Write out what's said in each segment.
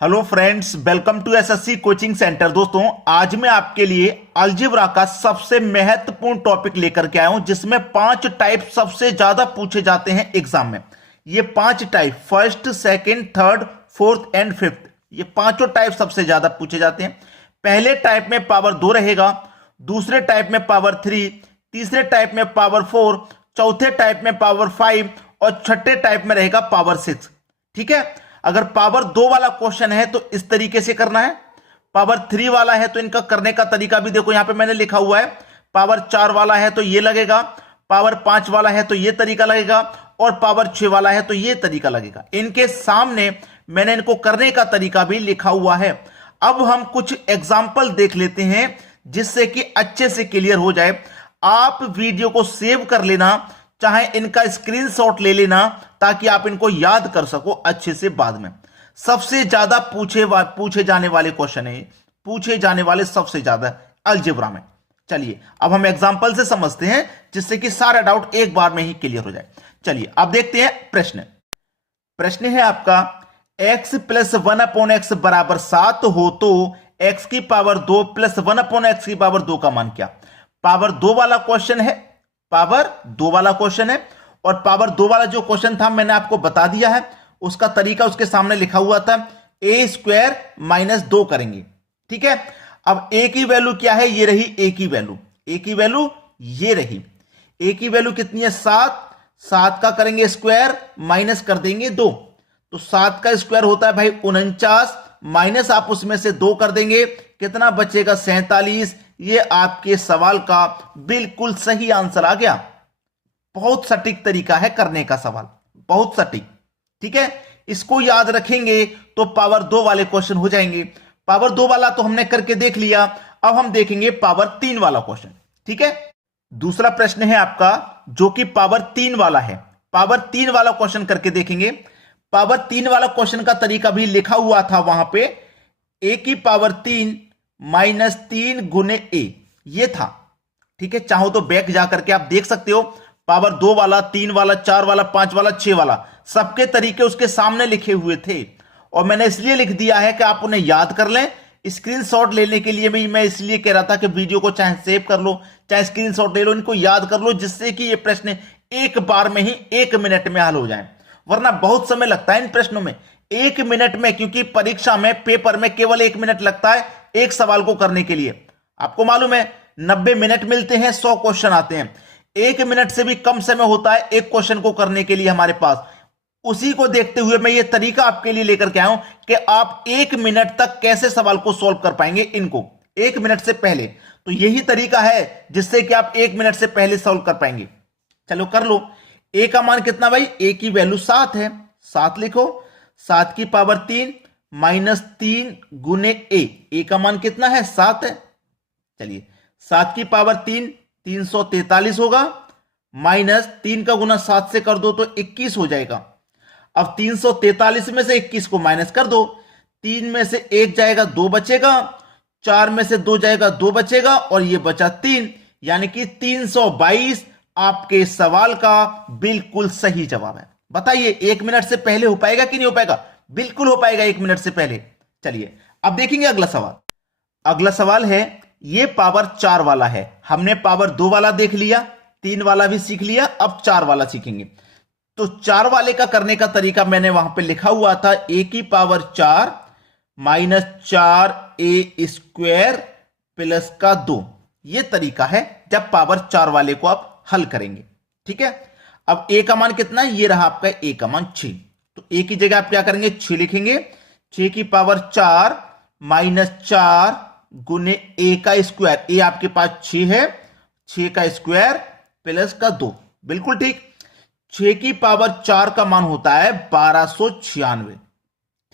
Hello friends, welcome to SSC coaching centre. दोस्तों, आज मैं आपके लिए अलजेब्रा का सबसे महत्वपूर्ण टॉपिक लेकर के आया हूं, जिसमें 5 टाइप सबसे ज्यादा पूछे जाते हैं एग्जाम में। ये 5 type, first, second, third, fourth and fifth, ये पांचों टाइप सबसे ज्यादा पूछे जाते हैं। पहले टाइप में पावर 2 रहेगा, दूसरे टाइप में पावर 3, तीसरे टाइप में पावर 4, चौथे टाइप में पावर 5 और छठे टाइप में रहेगा पावर 6। ठीक है। अगर पावर 2 वाला क्वेश्चन है तो इस तरीके से करना है, पावर 3 वाला है तो इनका करने का तरीका भी देखो, यहां पे मैंने लिखा हुआ है। पावर 4 वाला है तो ये लगेगा, पावर 5 वाला है तो ये तरीका लगेगा, और पावर 6 वाला है तो ये तरीका लगेगा। इनके सामने मैंने इनको करने का तरीका भी लिखा हुआ है। अब हम कुछ एग्जाम्पल देख लेते हैं जिससे कि अच्छे से क्लियर हो जाए। आप वीडियो को सेव कर लेना, चाहे इनका स्क्रीनशॉट ले लेना, ताकि आप इनको याद कर सको अच्छे से बाद में। सबसे ज्यादा पूछे जाने वाले क्वेश्चन है, पूछे जाने वाले सबसे ज्यादा अलजेब्रा में। चलिए अब हम एग्जांपल से समझते हैं, जिससे कि सारा डाउट एक बार में ही क्लियर हो जाए। चलिए अब देखते हैं प्रश्न। प्रश्न है आपका, x प्लस 1/x बराबर 7 हो तो x की पावर 2 प्लस 1/x की पावर 2 का मान क्या। पावर 2 वाला क्वेश्चन है, पावर 2 वाला क्वेश्चन है, और पावर 2 वाला जो क्वेश्चन था मैंने आपको बता दिया है। उसका तरीका उसके सामने लिखा हुआ था, a² - 2 करेंगे। ठीक है। अब a की वैल्यू क्या है, ये रही a की वैल्यू, a की वैल्यू ये रही। a की वैल्यू कितनी है, 7। 7 का करेंगे स्क्वायर, माइनस कर देंगे 2, तो 7 का स्क्वायर होता है भाई 49, माइनस आप उसमें से 2 कर देंगे, कितना बचेगा, 47। ये आपके सवाल का बिल्कुल सही आंसर आ गया। बहुत सटीक तरीका है करने का सवाल, बहुत सटीक। ठीक है, इसको याद रखेंगे तो पावर 2 वाले क्वेश्चन हो जाएंगे। पावर 2 वाला तो हमने करके देख लिया, अब हम देखेंगे पावर 3 वाला क्वेश्चन। ठीक है। दूसरा प्रश्न है आपका जो कि पावर 3 वाला है। पावर 3 वाला क्वेश्चन करके देखेंगे। पावर 3 वाला क्वेश्चन का तरीका भी लिखा हुआ था वहां पे, a की पावर 3 - 3 गुने a, ये था। ठीक है, चाहो तो बैक जाकर के आप देख सकते हो। पावर 2 वाला, 3 वाला, 4 वाला, 5 वाला, 6 वाला, सबके तरीके उसके सामने लिखे हुए थे, और मैंने इसलिए लिख दिया है कि आप उन्हें याद कर लें। स्क्रीनशॉट लेने के लिए भी मैं इसलिए कह रहा था कि वीडियो को चाहे सेव कर लो, चाहे स्क्रीनशॉट ले लो, इनको याद कर लो, जिससे कि ये प्रश्न एक बार में ही 1 मिनट में हल हो जाए। वरना बहुत समय लगता है इन प्रश्नों में, 1 मिनट में, क्योंकि परीक्षा में, पेपर में केवल 1 मिनट लगता है एक सवाल को करने के लिए। आपको मालूम है 90 मिनट मिलते हैं, 100 क्वेश्चन आते हैं, 1 मिनट से भी कम समय होता है एक क्वेश्चन को करने के लिए हमारे पास। उसी को देखते हुए मैं ये तरीका आपके लिए लेकर के आया हूं कि आप 1 मिनट तक कैसे सवाल को सॉल्व कर पाएंगे, इनको 1 मिनट से पहले। तो यही तरीका है जिससे कि आप 1 मिनट से पहले सॉल्व कर पाएंगे। चलो कर लो। a का मान कितना भाई, a की वैल्यू 7 है, 7 लिखो। 7 की पावर 3 - 3 गुने a का मान कितना है, 7 है। चलिए 7 की पावर 3 343 होगा, माइनस 3 का गुना 7 से कर दो तो 21 हो जाएगा। अब 343 में से 21 को माइनस कर दो, 3 में से 1 जाएगा, 2 बचेगा, 4 में से 2 जाएगा, 2 बचेगा, और ये बचा 3, यानी कि 322 आपके सवाल का बिल्कुल सही जवाब है। बताइए 1 मिनट से पहले हो पाएगा कि नहीं हो पाएगा, बिल्कुल हो पाएगा 1 मिनट से पहले। चलिए अब देखेंगे अगला सवाल। अगला सवाल है, ये पावर 4 वाला है। हमने पावर 2 वाला देख लिया, 3 वाला भी सीख लिया, अब 4 वाला सीखेंगे। तो 4 वाले का करने का तरीका मैंने वहां पे लिखा हुआ था, a की पावर 4 - 4a² प्लस का 2, ये तरीका है जब पावर 4 वाले को आप हल करेंगे। ठीक है। अब a का मान कितना है, ये रहा आपका a का मान 6, तो a की जगह आप क्या करेंगे, 6 लिखेंगे। 6 की पावर 4 - 4 गुने a का स्क्वायर, a आपके पास 6 है, 6 का स्क्वायर प्लस का 2, बिल्कुल ठीक। 6 की पावर 4 का मान होता है 1296।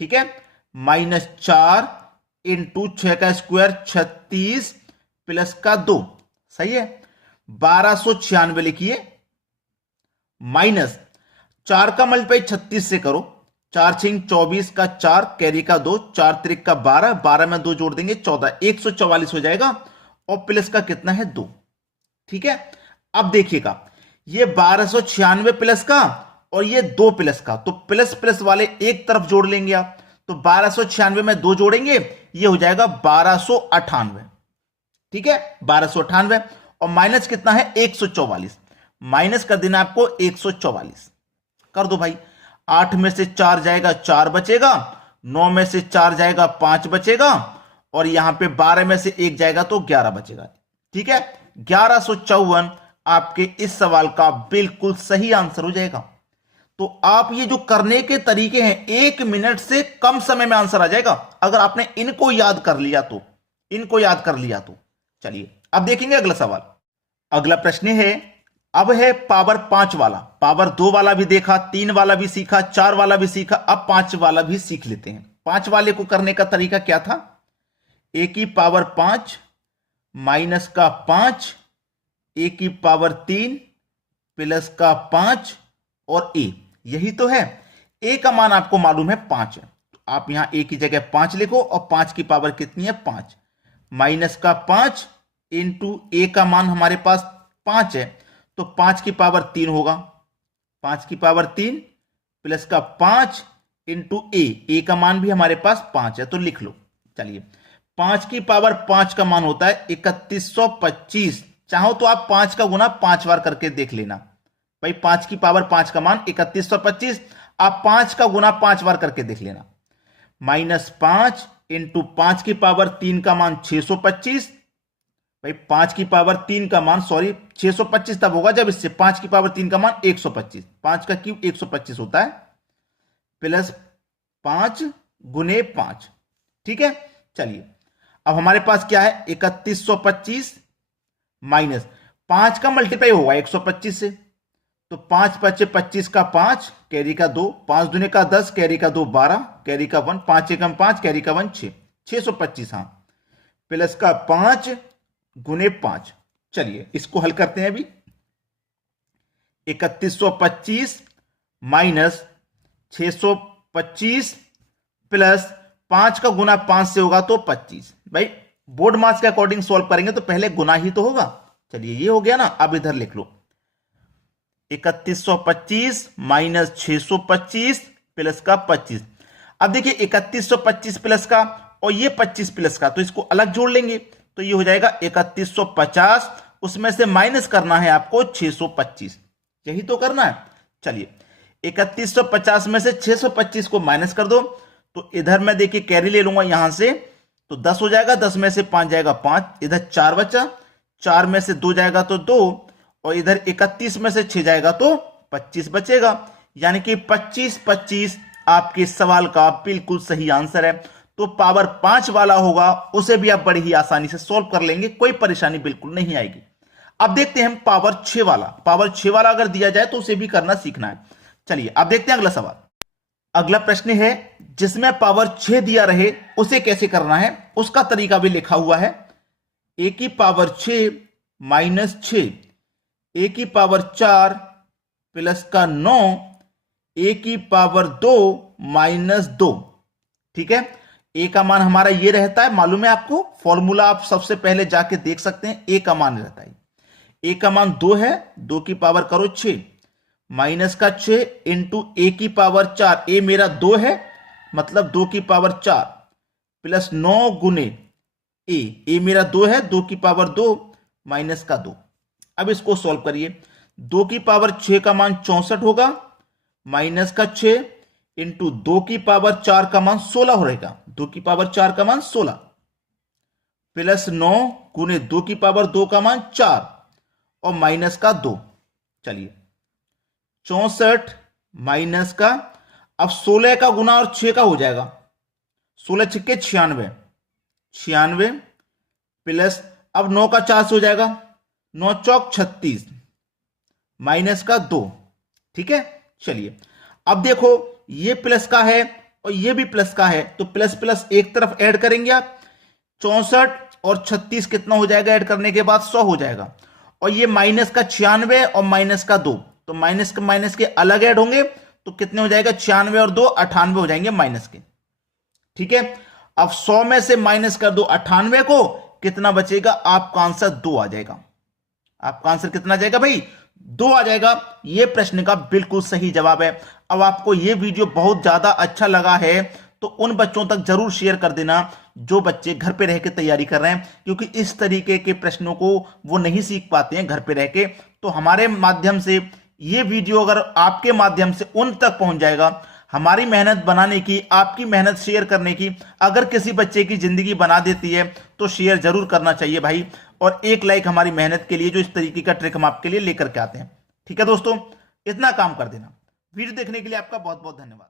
ठीक है, -4 इंटू 6 का स्क्वायर 36 प्लस का 2, सही है। 1296 लिखिए, माइनस 4 का मल्टीप्लाई 36 से करो, 4 6 24 का 4 कैरी का 2, 4 त्रिक का 12, 12 में 2 जोड़ देंगे 14, 144 हो जाएगा, और प्लस का कितना है 2। ठीक है। अब देखिएगा ये 1296 प्लस का और ये 2 प्लस का, तो प्लस प्लस वाले एक तरफ जोड़ लेंगे आप, तो 1296 में 2 जोड़ेंगे, ये हो जाएगा 1298। ठीक है, 1298 और माइनस कितना है 144, माइनस कर देना आपको 144 कर दो भाई। 8 में से 4 जाएगा 4 बचेगा, 9 में से 4 जाएगा 5 बचेगा, और यहां पे 12 में से 1 जाएगा तो 11 बचेगा। ठीक है, 1154 आपके इस सवाल का बिल्कुल सही आंसर हो जाएगा। तो आप ये जो करने के तरीके हैं, 1 मिनट से कम समय में आंसर आ जाएगा अगर आपने इनको याद कर लिया तो, इनको याद कर लिया तो। चलिए अब देखेंगे अगला सवाल। अगला प्रश्न है, अब है पावर 5 वाला। पावर 2 वाला भी देखा, 3 वाला भी सीखा, 4 वाला भी सीखा, अब 5 वाला भी सीख लेते हैं। 5 वाले को करने का तरीका क्या था, ए की पावर 5 माइनस का 5, ए की पावर 3 प्लस का 5 और ए, यही तो है। ए का मान आपको मालूम है 5 है, तो आप यहां ए की जगह 5 लिखो, और 5 की पावर कितनी है 5, माइनस का 5 इंटू ए का मान हमारे पास 5 है, तो 5 की पावर 3 होगा, 5 की पावर 3 प्लस का 5 इंटू ए का मान भी हमारे पास 5 है, तो लिख लो। चलिए 5 की पावर 5 का मान होता है 3125। चाहो तो आप 5 का गुना 5 बार करके देख लेना भाई। 5 की पावर 5 का मान 3125, आप 5 का गुना 5 बार करके देख लेना। माइनस 5 इंटू 5 की पावर 3 का मान 625। भाई 5 की पावर 3 का मान, सॉरी 625 तब होगा जब इससे 5 की पावर 3 का मान 125, 5 का क्यूब 125 होता है, प्लस 5 गुने 5। ठीक है, चलिए अब हमारे पास क्या है 3125 माइनस 5 का मल्टीप्लाई होगा 125 से, तो 5 पचे 25 का 5 कैरी का 2, 5 दुने का 10 कैरी का 2 12 कैरी का 1, 5 एकम 5 कैरी का 1 6, 625 हाँ, प्लस का 5 गुने 5। चलिए इसको हल करते हैं अभी। 3125 माइनस 625 प्लस 5 का गुना 5 से होगा तो 25। भाई बोर्ड मार्क्स के अकॉर्डिंग सॉल्व करेंगे तो पहले गुना ही तो होगा। चलिए ये हो गया ना, अब इधर लिख लो 3125 माइनस 625 प्लस का 25। अब देखिए 3125 प्लस का और ये 25 प्लस का, तो इसको अलग जोड़ लेंगे, तो ये हो जाएगा 3150, उसमें से माइनस करना है आपको 625, यही तो करना है। चलिए 3150 में से 625 को माइनस कर दो, तो इधर मैं देखिए कैरी ले लूंगा यहां से, तो 10 हो जाएगा, 10 में से 5 जाएगा 5, इधर 4 बचा, 4 में से 2 जाएगा तो 2, और इधर 31 में से 6 जाएगा तो 25 बचेगा, यानी कि 25 25 आपके सवाल का बिल्कुल सही आंसर है। तो पावर 5 वाला होगा, उसे भी आप बड़ी ही आसानी से सॉल्व कर लेंगे, कोई परेशानी बिल्कुल नहीं आएगी। अब देखते हैं पावर 6 वाला। पावर 6 वाला अगर दिया जाए तो उसे भी करना सीखना है। चलिए अब देखते हैं अगला सवाल। अगला प्रश्न है, जिसमें पावर 6 दिया रहे उसे कैसे करना है, उसका तरीका भी लिखा हुआ है। ए की पावर 6 माइनस 6, ए की पावर 4 प्लस का 9, ए की पावर 2 माइनस 2। ठीक है, ए का मान हमारा ये रहता है, मालूम है आपको, फॉर्मूला आप सबसे पहले जाके देख सकते हैं। ए का मान रहता है, ए का मान 2 है, 2 की पावर करो 6 माइनस का 6 इंटू ए की पावर 4, ए मेरा 2 है मतलब 2 की पावर 4 प्लस 9 गुने ए मेरा 2 है, 2 की पावर 2 माइनस का 2। अब इसको सॉल्व करिए, 2 की पावर 6 का मान 64 होगा, माइनस का 6 इंटू 2 की पावर 4 का मान 16 हो रहेगा, 2 की पावर 4 का मान 16 प्लस 9 गुने 2 की पावर 2 का मान 4 और माइनस का 2। चलिए 64 माइनस का, अब 16 का गुना और 6 का हो जाएगा, 16 छिक्के 96, 96 प्लस अब 9 का 4 से हो जाएगा, 9 चौक 36 माइनस का 2। ठीक है, चलिए अब देखो ये प्लस का है और ये भी प्लस का है, तो प्लस प्लस एक तरफ ऐड करेंगे आप, 64 और 36 कितना हो जाएगा ऐड करने के बाद 100 हो जाएगा, और ये माइनस का 96 और माइनस का 2, तो माइनस के अलग ऐड होंगे, तो कितने हो जाएगा 96 और 2 98 हो जाएंगे माइनस के। ठीक है, अब 100 में से माइनस कर दो 98 को, कितना बचेगा, आपका आंसर 2 आ जाएगा। आपका आंसर कितना आ जाएगा भाई, 2 आ जाएगा। यह प्रश्न का बिल्कुल सही जवाब है। अब आपको यह वीडियो बहुत ज्यादा अच्छा लगा है तो उन बच्चों तक जरूर शेयर कर देना जो बच्चे घर पे रह के तैयारी कर रहे हैं, क्योंकि इस तरीके के प्रश्नों को वो नहीं सीख पाते हैं घर पे रह के। तो हमारे माध्यम से ये वीडियो अगर आपके माध्यम से उन तक पहुंच जाएगा, हमारी मेहनत बनाने की, आपकी मेहनत शेयर करने की अगर किसी बच्चे की जिंदगी बना देती है तो शेयर जरूर करना चाहिए भाई। और एक लाइक हमारी मेहनत के लिए, जो इस तरीके का ट्रिक हम आपके लिए लेकर के आते हैं। ठीक है दोस्तों, इतना काम कर देना। वीडियो देखने के लिए आपका बहुत बहुत धन्यवाद।